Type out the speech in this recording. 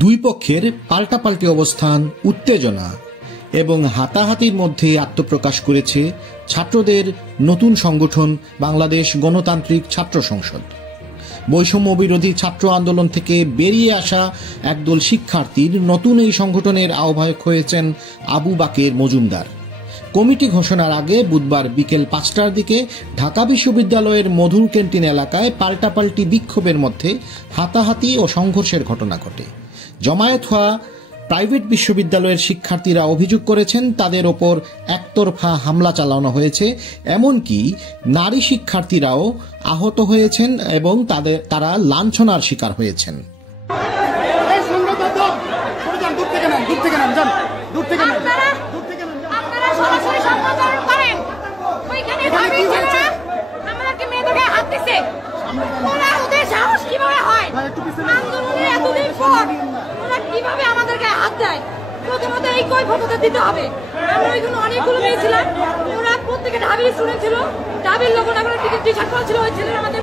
দুই পক্ষের পাল্টাপাল্টি অবস্থান, উত্তেজনা এবং হাতাহাতির মধ্যে আত্মপ্রকাশ করেছে ছাত্রদের নতুন সংগঠন বাংলাদেশ গণতান্ত্রিক ছাত্র সংসদ। বৈষম্য বিরোধী ছাত্র আন্দোলন থেকে বেরিয়ে আসা একদল শিক্ষার্থীর নতুন এই সংগঠনের আহ্বায়ক হয়েছেন আবু বাকের মজুমদার। কমিটি ঘোষণার আগে বুধবার বিকেল 5টার দিকে ঢাকা বিশ্ববিদ্যালয়ের মধুর ক্যান্টিন এলাকায় পাল্টাপাল্টি বিক্ষোভের মধ্যে হাতাহাতি ও সংঘর্ষের ঘটনা ঘটে। জমায়েত হওয়া প্রাইভেট বিশ্ববিদ্যালয়ের শিক্ষার্থীরা অভিযোগ করেছেন তাদের ওপর একতরফা হামলা চালানো হয়েছে, এমনকি নারী শিক্ষার্থীরাও আহত হয়েছেন এবং তারা লাঞ্ছনার শিকার হয়েছেন। কিভাবে আমাদের গায়ে হাত দেয়? প্রথমত এই কৈফিয়তটা দিতে হবে। আমরা ওইগুলো অনেকগুলো মেয়ে ছিলাম, ওরা প্রত্যেকে ঢাবির স্টুডেন্ট ছিল, ঢাবির লোক না করে টিকিট টি-শার্ট পরা ছিল, ওই ছেলেরা আমাদের